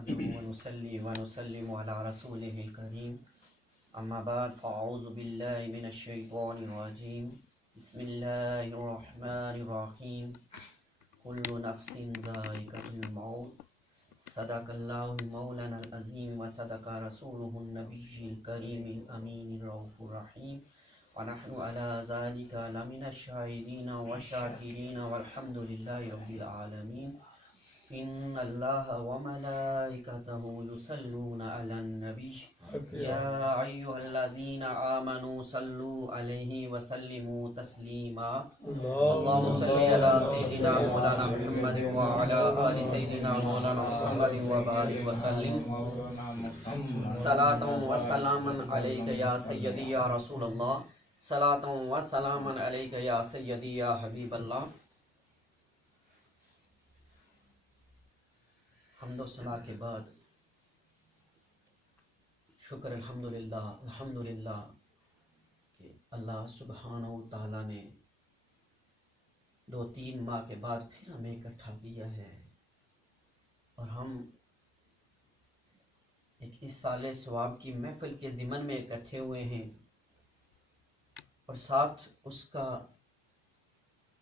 نحمده ونصلي ونسلم على رسوله الكريم أما بعد فأعوذ بالله من الشيطان الرجيم بسم الله الرحمن الرحيم كل نفس ذائقة الموت صدق الله مولانا العظيم وصدق رسوله النبي الكريم الأمين الرؤوف الرحيم ونحن على ذلك لمن الشاهدين والشاكرين والحمد لله رب العالمين إن الله وملائكته يصلون على النبي يا أيها الذين آمنوا صلوا عليه وسلموا تسليما اللهم صل على سيدنا مولانا محمد وعلى آل سيدنا مولانا محمد وبارك وسلم صلاة وسلاما عليك يا سيدي يا رسول الله صلاة وسلاما عليك يا سيدي يا حبيب الله. حمد و ثنا کے بعد شکر الحمدللہ کہ اللہ سبحانہ و تعالیٰ نے 2-3 ماہ کے بعد پھر ہمیں اکٹھا کیا ہے اور ہم ایک اصالِ ثواب کی محفل کے ضمن میں اکٹھے ہوئے ہیں اور ساتھ اس کا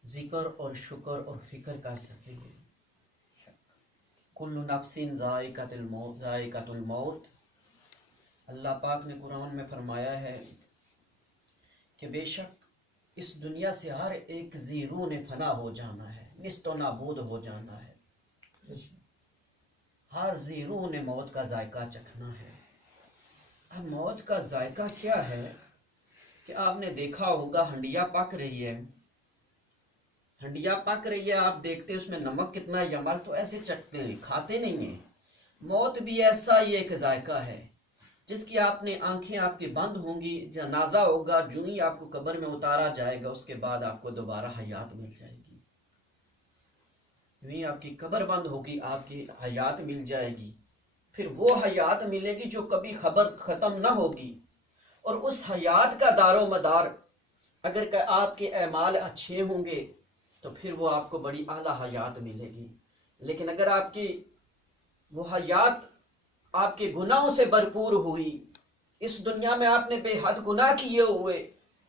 ذکر اور شکر اور فکر کر سکیں گے. کل نفس ذائقۃ الموت. اللہ پاک نے قرآن میں فرمایا ہے کہ بے شک اس دنیا سے ہر ایک ذی روح نے فنا ہو جانا ہے، نیست و نابود ہو جانا ہے. ہر ذی روح نے موت کا ذائقہ چکھنا ہے. اب موت کا ذائقہ کیا ہے کہ آپ نے دیکھا ہوگا ہنڈیا پک رہی ہے، آپ دیکھتے اس میں نمک کتنا ہے، یمل تو ایسے چکتے ہیں، کھاتے نہیں ہیں. موت بھی ایسا ہی ایک ذائقہ ہے جس کی آپ نے آنکھیں آپ کی بند ہوں گی، جنازہ ہوگا، جو ہی آپ کو قبر میں اتارا جائے گا اس کے بعد آپ کو دوبارہ حیات مل جائے گی. جو ہی آپ کی قبر بند ہوگی آپ کی حیات مل جائے گی، پھر وہ حیات ملے گی جو کبھی خبر ختم نہ ہوگی. اور اس حیات کا دار و مدار اگر آپ کے اعمال اچھے ہوں گے تو پھر وہ آپ کو بڑی اعلیٰ حیات ملے گی. لیکن اگر آپ کی وہ حیات آپ کے گناہوں سے بھرپور ہوئی، اس دنیا میں آپ نے بے حد گناہ کیے ہوئے،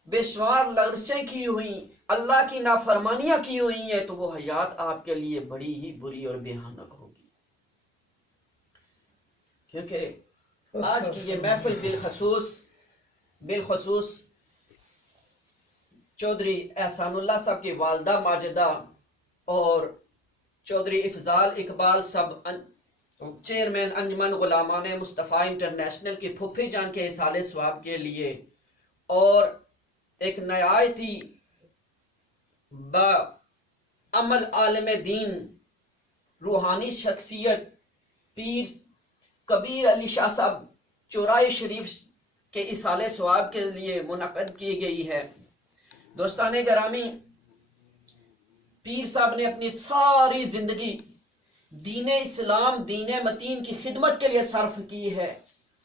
بے شمار لغزشیں کی ہوئی، اللہ کی نافرمانیاں کی ہوئی ہیں، تو وہ حیات آپ کے لیے بڑی ہی بری اور بھیانک ہوگی. کیونکہ آج کی یہ محفل بالخصوص چودھری احسان اللہ صاحب کی والدہ ماجدہ اور چودھری افضال اقبال صاحب چیئرمین انجمن غلامان مصطفیٰ انٹرنیشنل کی پھوپھی جان کے اصالِ ثواب کے لیے، اور ایک نہایتی با عمل عالم دین روحانی شخصیت پیر کبیر علی شاہ صاحب چورائی شریف کے اصالِ ثواب کے لیے منعقد کی گئی ہے. دوستان گرامی، پیر صاحب نے اپنی ساری زندگی دین اسلام، دین متین کی خدمت کے لیے صرف کی ہے،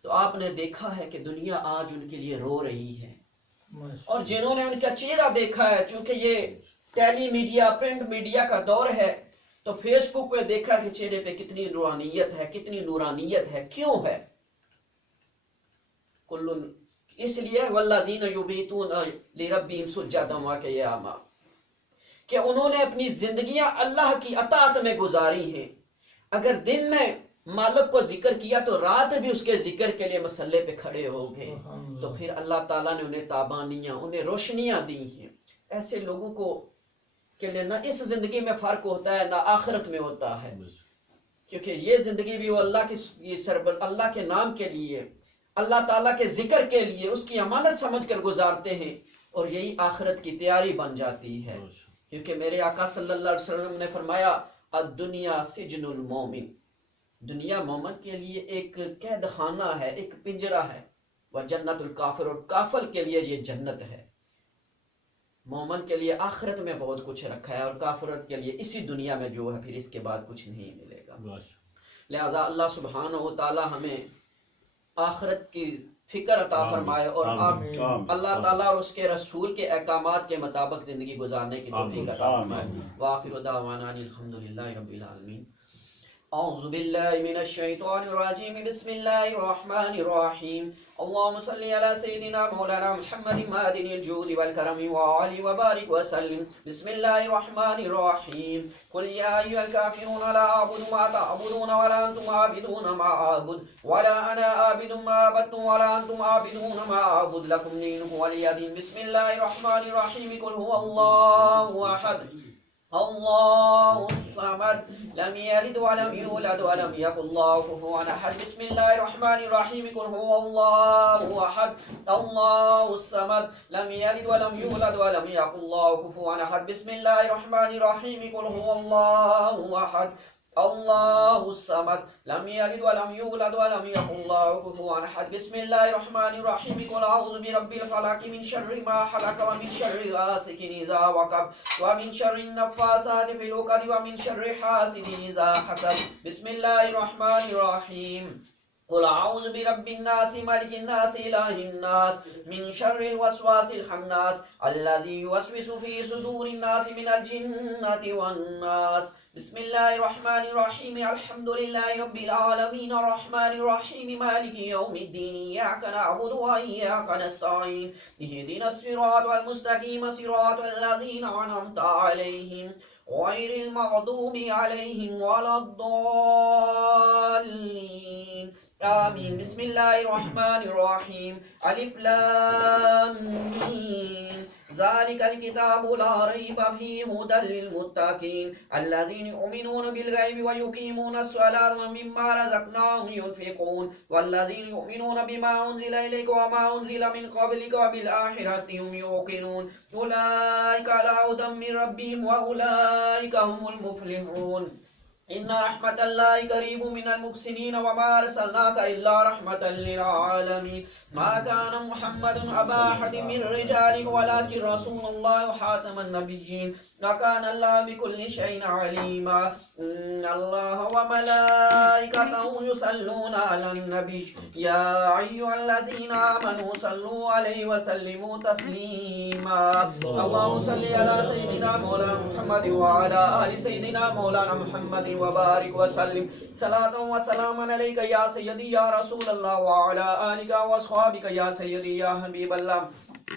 تو آپ نے دیکھا ہے کہ دنیا آج ان کے لیے رو رہی ہے. اور جنہوں نے ان کا چہرہ دیکھا ہے، چونکہ یہ ٹیلی میڈیا، پرنٹ میڈیا کا دور ہے، تو فیس بک پہ دیکھا کہ چہرے پہ کتنی روحانیت ہے، کتنی نورانیت ہے. کیوں ہے؟ اس لیے والذین یبیتون لربہم سجدا وقیاما، کہ انہوں نے اپنی زندگیاں اللہ کی اطاعت میں گزاری ہیں. اگر دن میں مالک کو ذکر کیا تو رات بھی اس کے ذکر کے لیے مسلح پہ کھڑے ہو گئے، تو پھر اللہ تعالیٰ نے انہیں تابانیاں، انہیں روشنیاں دی ہیں. ایسے لوگوں کو کے لیے نہ اس زندگی میں فرق ہوتا ہے نہ آخرت میں ہوتا ہے، کیونکہ یہ زندگی بھی وہ اللہ کے نام کے لیے، اللہ تعالیٰ کے ذکر کے لیے اس کی امانت سمجھ کر گزارتے ہیں، اور یہی آخرت کی تیاری بن جاتی ہے. کیونکہ میرے آقا صلی اللہ علیہ وسلم نے فرمایا الدنیا سجن المومن، دنیا مومن کے لیے ایک قید خانہ ہے، ایک پنجرہ ہے. وجنت الکافر، اور کافر کے لیے یہ جنت ہے. مومن کے لیے آخرت میں بہت کچھ رکھا ہے، اور کافرت کے لیے اسی دنیا میں جو ہے پھر اس کے بعد کچھ نہیں ملے گا. لہذا اللہ سبحانہ و تعالی ہمیں آخرت کی فکر عطا فرمائے اور آپ اللہ تعالیٰ اور اس کے رسول کے احکامات کے مطابق زندگی گزارنے کی توفیق عطا فرمائے. وآخر دعوانا الحمدللہ رب العالمین. أعوذ بالله من الشيطان الرجيم بسم الله الرحمن الرحيم اللهم صل على سيدنا مولانا محمد معدن الجود والكرم وعلي وبارك وسلم بسم الله الرحمن الرحيم قل يا أيها الكافرون لا أعبد ما تعبدون ولا أنتم عابدون ما أعبد ولا أنا عابد ما عبدتم ولا أنتم عابدون ما أعبد لكم دينكم ولي دين بسم الله الرحمن الرحيم قل هو الله أحد الله الصمد لم يلد ولم يولد ولم يكن له كفوا احد بسم الله الرحمن الرحيم قل هو الله احد الله الصمد لم يلد ولم يولد ولم يكن له كفوا احد بسم الله الرحمن الرحيم قل هو الله احد الله الصمد لم يلد ولم يولد ولم يكن له كفوا احد بسم الله الرحمن الرحيم قل اعوذ برب الفلق من شر ما خلق ومن شر غاسق اذا وقب ومن شر النفاثات في العقد ومن شر حاسد اذا حسد بسم الله الرحمن الرحيم قل اعوذ برب الناس ملك الناس اله الناس من شر الوسواس الخناس الذي يوسوس في صدور الناس من الجنة والناس بسم الله الرحمن الرحيم الحمد لله رب العالمين الرحمن الرحيم مالك يوم الدين إياك نعبد وإياك نستعين اهدنا الصراط المستقيم صراط الذين أنعمت عليهم غير المغضوب عليهم ولا الضالين آمين بسم الله الرحمن الرحيم ألف لام ميم ذلك الكتاب لا ريب فيه هدى للمتقين الذين يؤمنون بالغيب ويقيمون الصلاة ومما رزقناهم ينفقون والذين يؤمنون بما أنزل إليك وما أنزل من قبلك وبالآخرة هم يوقنون أولئك على هدى من ربهم وأولئك هم المفلحون إن رحمة الله قريب من المحسنين وما أرسلناك إلا رحمة للعالمين ما كان محمد أبا أحد من رجالكم ولكن رسول الله وخاتم النبيين وكان الله بكل شيء عليما إن الله وملائكته يصلون على النبي يا أيها الذين آمنوا صلوا عليه وسلموا تسليما اللهم صل على سيدنا مولانا محمد وعلى آل سيدنا مولانا محمد وبارك وسلم صلاة وسلاما عليك يا سيدي يا رسول الله وعلى آلك وأصحابك يا سيدي يا حبيب الله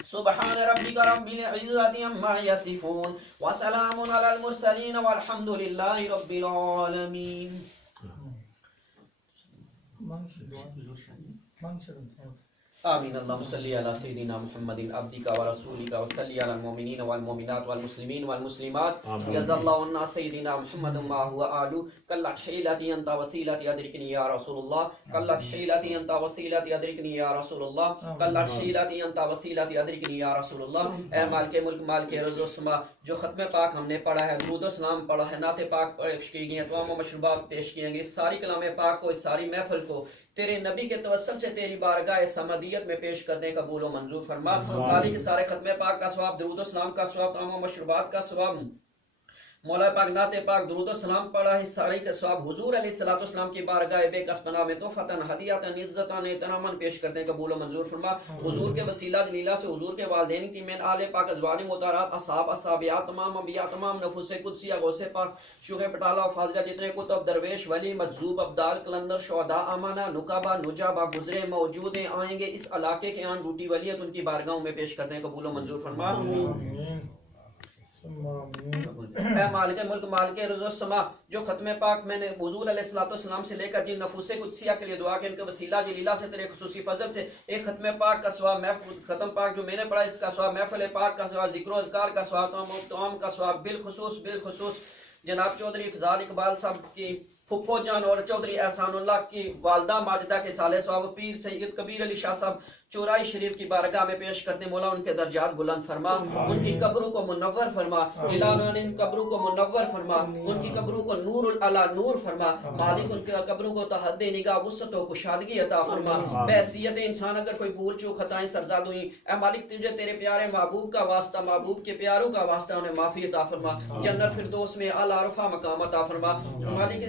سبحان ربك رب العزة عما يصفون وسلام على المرسلين والحمد لله رب العالمين. آمين اللهم صل على سيدنا محمد عبدك ورسولك وصل على المؤمنين والمؤمنات والمسلمين والمسلمات جزا الله عنا سيدنا محمد ما هو آلو قلت حيلتي أنت وسيلتي أدركني يا رسول الله قلت حيلتي أنت وسيلتي أدركني يا رسول الله قلت حيلتي أنت وسيلتي أدركني يا رسول الله. اے مالک ملک مالک رزق و سما جو ختم پاک ہم نے پڑھا ہے درود و سلام پڑھا ہے نعت پاک پیش کی گئی ہیں تمام مشروبات پیش کیے گئے اس ساری کلام پاک کو اس ساری محفل کو تیرے نبی کے توسل سے تیری بارگاہ سمدیت میں پیش کرنے قبول و منظور فرما. خالی کے سارے ختم پاک کا ثواب درود و سلام کا ثواب تمام مشروبات کا ثواب مولا پاک نعت پاک درود و سلام پڑھا ہے ساری کا ثواب حضور علیہ الصلوۃ والسلام کی بارگاہ بے کس پناہ میں تحفتاً ہدیاتاً عزتاً احتراماً پیش کرنے قبول و منظور فرما. حضور کے وسیلہ جلیلہ سے حضور کے والدین کی من آل پاک ازواج مطہرات اصحاب اصحابیات تمام انبیاء تمام نفوس قدسیہ غوث پاک شوخ پٹالہ و فاضلہ جتنے کتب درویش ولی مجذوب ابدال کلندر شہداء امانہ نقابہ نجابہ گزرے موجود ہیں آئیں گے اس علاقے کے آن روٹی ولیت ان کی بارگاہوں میں پیش کرنے قبول و منظور فرما. اے مالک ملک مالک رزق و سما جو ختم پاک میں نے حضور علیہ الصلوۃ والسلام سے لے کر جن نفوس قدسیہ کے لیے دعا کہ ان کے وسیلہ جلیلہ سے تیرے خصوصی فضل سے ایک ختم پاک کا ثواب ختم پاک جو میں نے پڑھا اس کا ثواب محفل پاک کا ثواب ذکر و اذکار کا ثواب تمام کا ثواب بالخصوص جناب چودھری فضال اقبال صاحب کی پھپھو جان اور چودھری احسان اللہ کی والدہ ماجدہ کے سالے ثواب پیر سید کبیر علی شاہ صاحب چورائی شریف کی بارگاہ میں پیش کرتے مولا ان کے درجات بلند فرما ان کی قبروں کو منور فرما الہی ان قبروں کو منور فرما ان کی قبروں کو نور العلا نور فرما مالک ان کی قبروں کو تحد نگاہ وسعت و کشادگی عطا فرما. بحیثیت انسان اگر کوئی بھول چوک خطائیں سرزاد ہوئی اے مالک تجھے تیرے پیارے محبوب کا واسطہ محبوب کے پیاروں کا واسطہ انہیں معافی عطا فرما. جنت فردوس میں اعلی رفع مقام عطا فرما. مالک